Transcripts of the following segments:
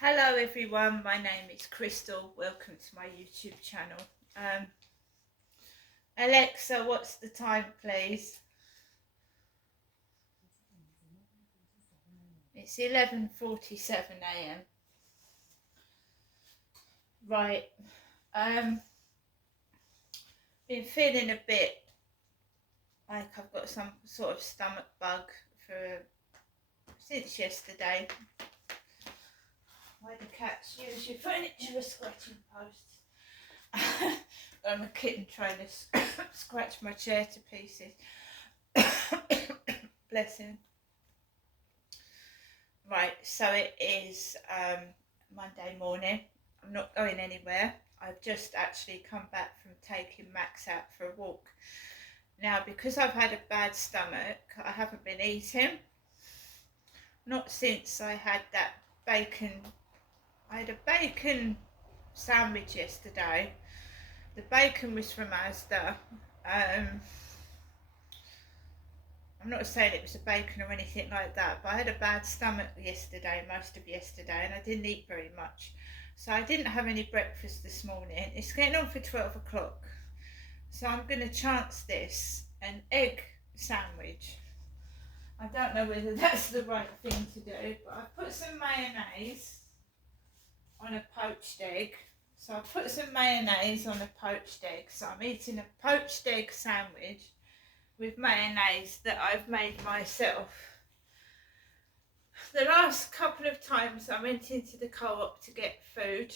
Hello everyone, my name is Crystal. Welcome to my YouTube channel. Alexa, what's the time please? It's 11:47 a.m. Right, been feeling a bit like I've got some sort of stomach bug since yesterday. Why the cats use your furniture as scratching posts? I'm a kitten trying to scratch my chair to pieces. Bless him. Right, so it is Monday morning. I'm not going anywhere. I've just actually come back from taking Max out for a walk. Now, because I've had a bad stomach, I haven't been eating. Not since I had that bacon. I had a bacon sandwich yesterday. The bacon was from Asda. I'm not saying it was a bacon or anything like that, but I had a bad stomach yesterday, most of yesterday, and I didn't eat very much. So I didn't have any breakfast this morning. It's getting on for 12 o'clock. So I'm going to chance this, an egg sandwich. I don't know whether that's the right thing to do, but I've put some mayonnaise on a poached egg. So I put some mayonnaise on a poached egg. So I'm eating a poached egg sandwich with mayonnaise that I've made myself. The last couple of times I went into the Co-op to get food,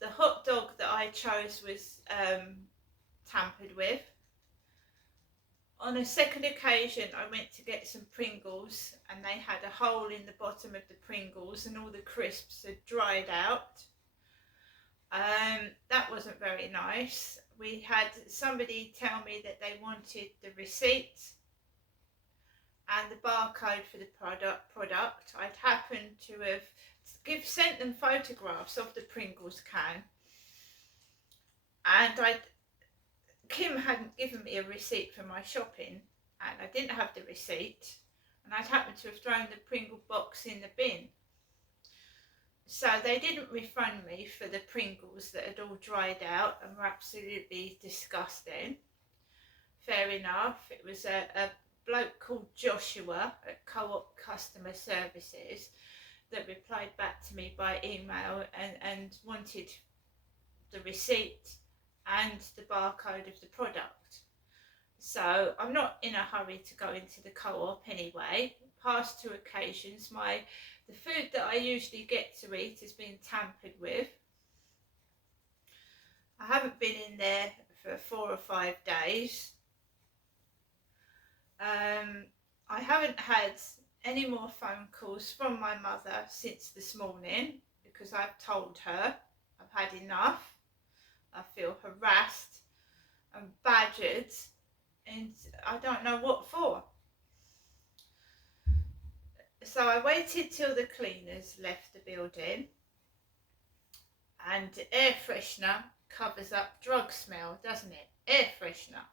the hot dog that I chose was tampered with. On a second occasion I went to get some Pringles and they had a hole in the bottom of the Pringles and all the crisps had dried out. That wasn't very nice. We had somebody tell me that they wanted the receipt and the barcode for the product. I'd happened to have sent them photographs of the Pringles can, and Kim hadn't given me a receipt for my shopping, and I didn't have the receipt, and I'd happened to have thrown the Pringle box in the bin. So they didn't refund me for the Pringles that had all dried out and were absolutely disgusting. Fair enough. It was a bloke called Joshua at Co-op Customer Services that replied back to me by email and wanted the receipt and the barcode of the product. So I'm not in a hurry to go into the Co-op anyway. Past two occasions, the food that I usually get to eat has been tampered with. I haven't been in there for 4 or 5 days. I haven't had any more phone calls from my mother since this morning because I've told her I've had enough. I feel harassed and badgered and I don't know what for. So I waited till the cleaners left the building, and air freshener covers up drug smell, doesn't it? Air freshener.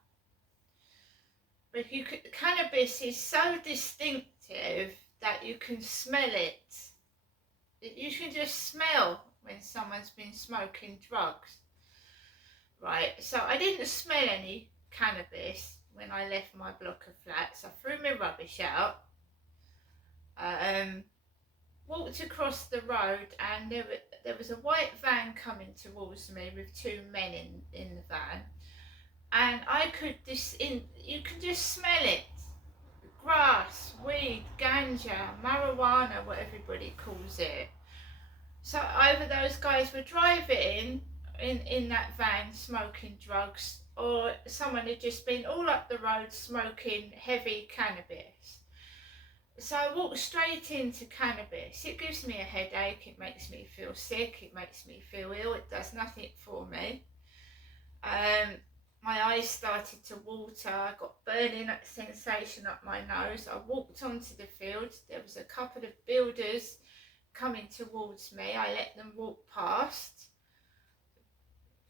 But cannabis is so distinctive that you can smell it. You can just smell when someone's been smoking drugs. Right, so I didn't smell any cannabis when I left my block of flats. I threw my rubbish out. Walked across the road and there was a white van coming towards me with 2 men in the van, and you can just smell it. Grass, weed, ganja, marijuana, what everybody calls it. So either those guys were driving in that van smoking drugs, or someone had just been all up the road smoking heavy cannabis. So I walked straight into cannabis. It gives me a headache, it makes me feel sick, it makes me feel ill, it does nothing for me. My eyes started to water, I got burning sensation up my nose. I walked onto the field, there was a couple of builders coming towards me. I let them walk past.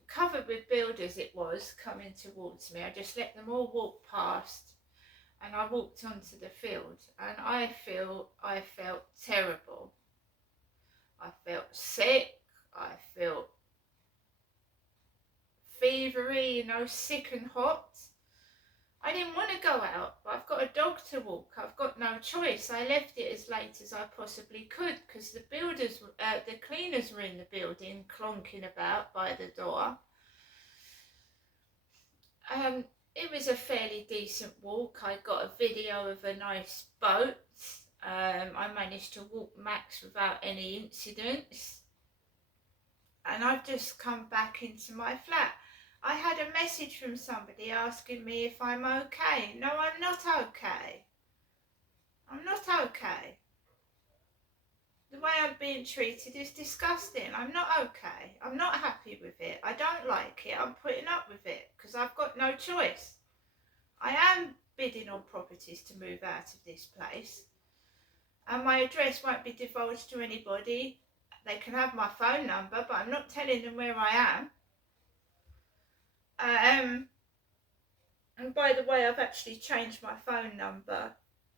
Covered with builders it was coming towards me. I just let them all walk past. and I walked onto the field, and I felt terrible. I felt sick. I felt fevery, sick and hot. I didn't want to go out, but I've got a dog to walk. I've got no choice. I left it as late as I possibly could because the cleaners were in the building, clonking about by the door. It was a fairly decent walk. I got a video of a nice boat. I managed to walk max without any incidents. And I've just come back into my flat. I had a message from somebody asking me if I'm okay. No, I'm not okay. I'm not okay. The way I'm being treated is disgusting. I'm not okay. I'm not happy with it. I don't like it. I'm putting up with it because I've got no choice. I am bidding on properties to move out of this place. And my address won't be divulged to anybody. They can have my phone number, but I'm not telling them where I am. And by the way, I've actually changed my phone number.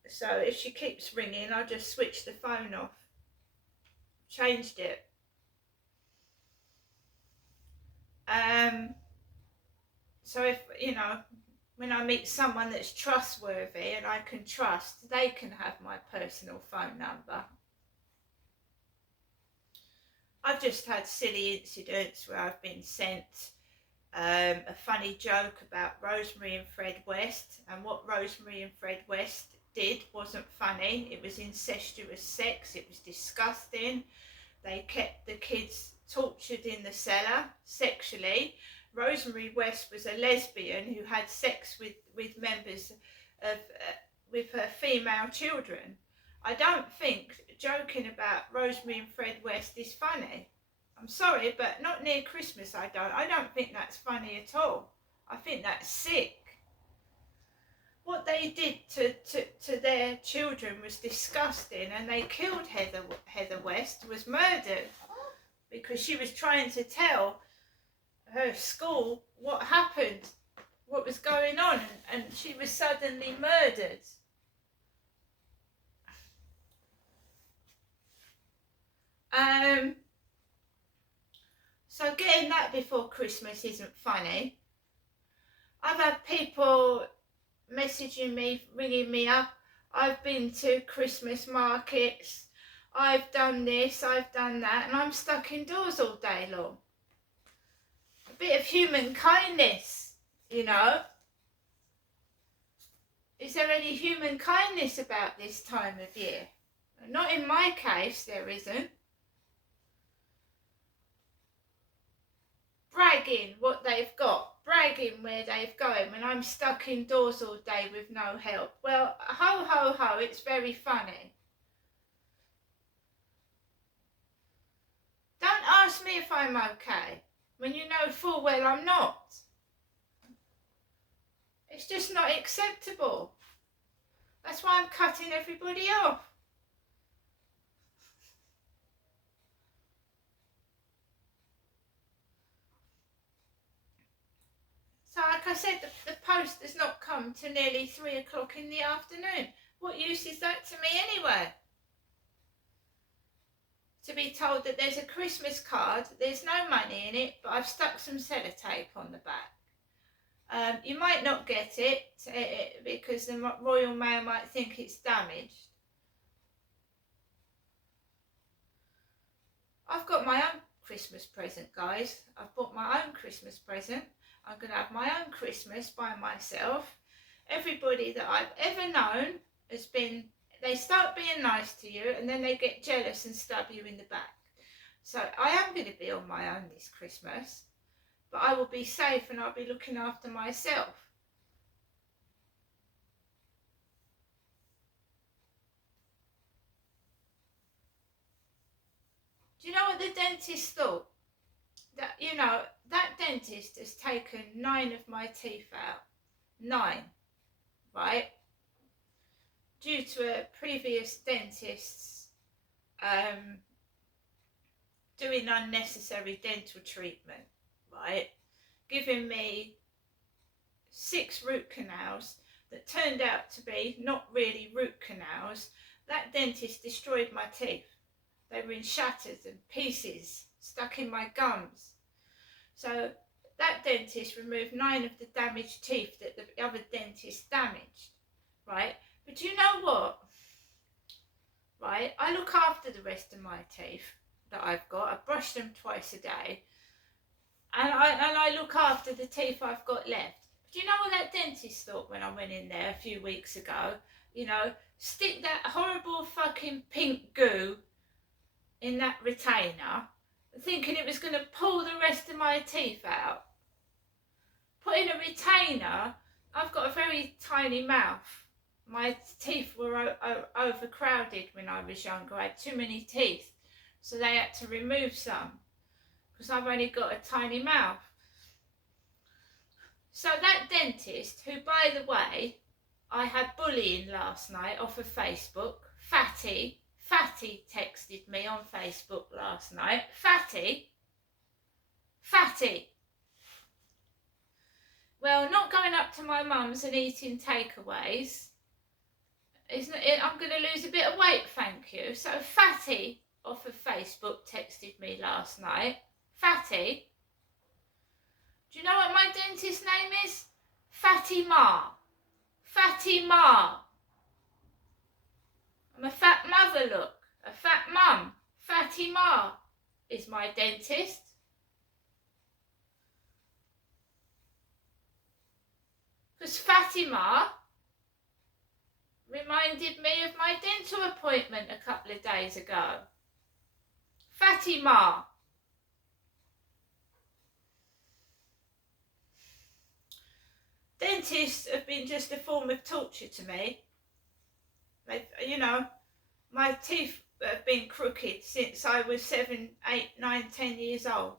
So if she keeps ringing, I'll just switch the phone off. Changed it. So if, when I meet someone that's trustworthy and I can trust, they can have my personal phone number. I've just had silly incidents where I've been sent a funny joke about Rosemary and Fred West, and what Rosemary and Fred West did wasn't funny. It was incestuous sex. It was disgusting. They kept the kids tortured in the cellar sexually. Rosemary West was a lesbian who had sex with members of with her female children. I don't think joking about Rosemary and Fred West is funny. I'm sorry, but not near Christmas. I don't think that's funny at all. I think that's sick. What they did to their children was disgusting, and they killed Heather West, was murdered because she was trying to tell her school what happened, what was going on, and she was suddenly murdered. So getting that before Christmas isn't funny. I've had people messaging me, ringing me up. I've been to Christmas markets. I've done this, I've done that, and I'm stuck indoors all day long. A bit of human kindness, Is there any human kindness about this time of year? Not in my case, there isn't. Bragging what they've got, bragging where they've going when I'm stuck indoors all day with no help. Well, ho, ho, ho, it's very funny. Don't ask me if I'm okay when you know full well I'm not. It's just not acceptable. That's why I'm cutting everybody off. So like I said, the post has not come to nearly 3 o'clock in the afternoon. What use is that to me anyway? To be told that there's a Christmas card, there's no money in it, but I've stuck some sellotape on the back. You might not get it because the Royal Mail might think it's damaged. I've got my own Christmas present, guys. I've bought my own Christmas present. I'm going to have my own Christmas by myself. Everybody that I've ever known they start being nice to you and then they get jealous and stab you in the back. So I am going to be on my own this Christmas, but I will be safe and I'll be looking after myself. Do you know what the dentist thought? That, that dentist has taken 9 of my teeth out. 9, right? Due to a previous dentist's doing unnecessary dental treatment, right? Giving me 6 root canals, that turned out to be not really root canals. That dentist destroyed my teeth. They were in shatters and pieces, stuck in my gums. So that dentist removed 9 of the damaged teeth that the other dentist damaged, right? But you know what? Right, I look after the rest of my teeth that I've got. I brush them twice a day, and I look after the teeth I've got left. But you know what that dentist thought when I went in there a few weeks ago? You know, stick that horrible fucking pink goo in that retainer, thinking it was going to pull the rest of my teeth out. Put in a retainer. I've got a very tiny mouth. My teeth were overcrowded when I was younger. I had too many teeth, so they had to remove some because I've only got a tiny mouth. So that dentist, who by the way, I had bullying last night off of Facebook, Fatty texted me on Facebook last night. Fatty. Well, not going up to my mum's and eating takeaways. I'm going to lose a bit of weight, thank you. So Fatty off of Facebook texted me last night. Fatty. Do you know what my dentist's name is? Fatty Ma. Fatty Ma. I'm a fat mother, look. A fat mum. Fatty Ma is my dentist. Because Fatty Ma reminded me of my dental appointment a couple of days ago. Fatty Ma. Dentists have been just a form of torture to me. You know, my teeth have been crooked since I was 7, 8, 9, 10 years old.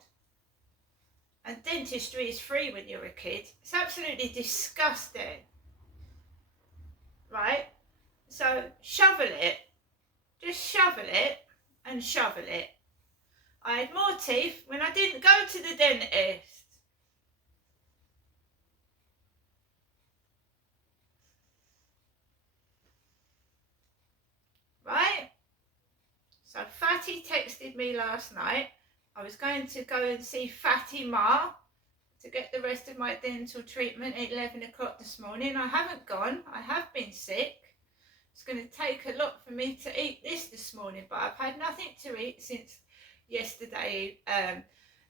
And dentistry is free when you're a kid. It's absolutely disgusting. Right? So shovel it. Just shovel it and shovel it. I had more teeth when I didn't go to the dentist. Right? So Fatty texted me last night. I was going to go and see Fatty Ma to get the rest of my dental treatment at 11 o'clock this morning. I haven't gone. I have been sick. It's going to take a lot for me to eat this morning, but I've had nothing to eat since yesterday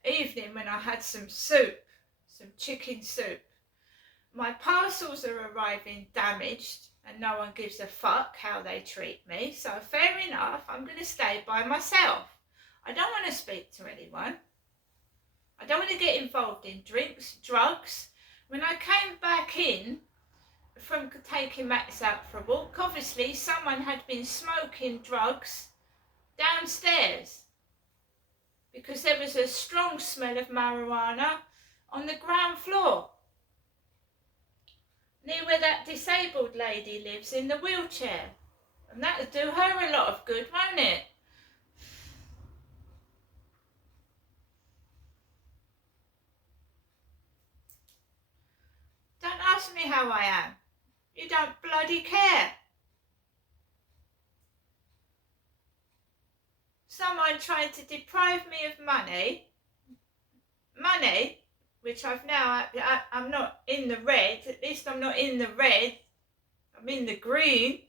evening when I had some soup, some chicken soup. My parcels are arriving damaged and no one gives a fuck how they treat me. So fair enough, I'm going to stay by myself. I don't want to speak to anyone. I don't want to get involved in drinks, drugs. When I came back in from taking Max out for a walk, obviously someone had been smoking drugs downstairs because there was a strong smell of marijuana on the ground floor near where that disabled lady lives in the wheelchair. And that would do her a lot of good, won't it? Don't ask me how I am. You don't bloody care. Someone tried to deprive me of money, which I'm not in the red. At least I'm not in the red. I'm in the green.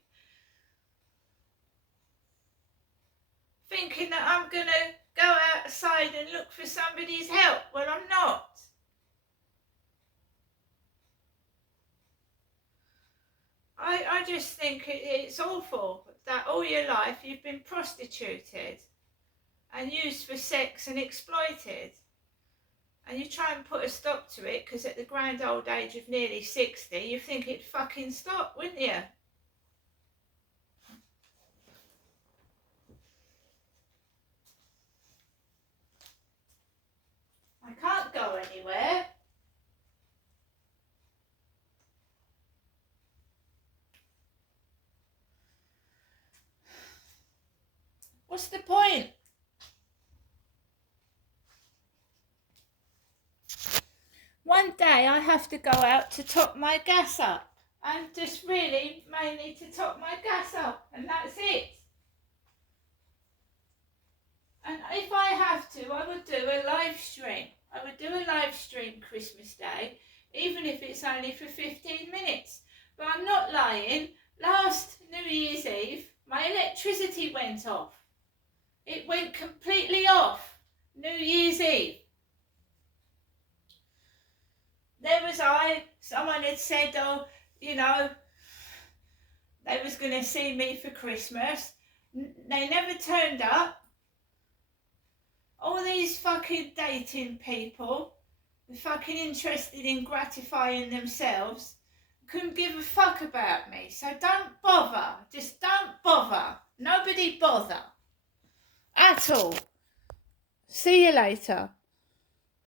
Thinking that I'm going to go outside and look for somebody's help. Well, I'm not. I just think it's awful that all your life you've been prostituted and used for sex and exploited. And you try and put a stop to it because at the grand old age of nearly 60, you think it'd fucking stop, wouldn't you? I can't go anywhere. What's the point? One day I have to go out to top my gas up and just really mainly to top my gas up, and that's it. And if I have to, I would do a live stream. I would do a live stream Christmas Day, even if it's only for 15 minutes. But I'm not lying. Last New Year's Eve, my electricity went off. It went completely off New Year's Eve. Someone had said, oh, you know, they was going to see me for Christmas. They never turned up. All these fucking dating people, fucking interested in gratifying themselves, couldn't give a fuck about me. So don't bother. Just don't bother. Nobody bother. At all. See you later.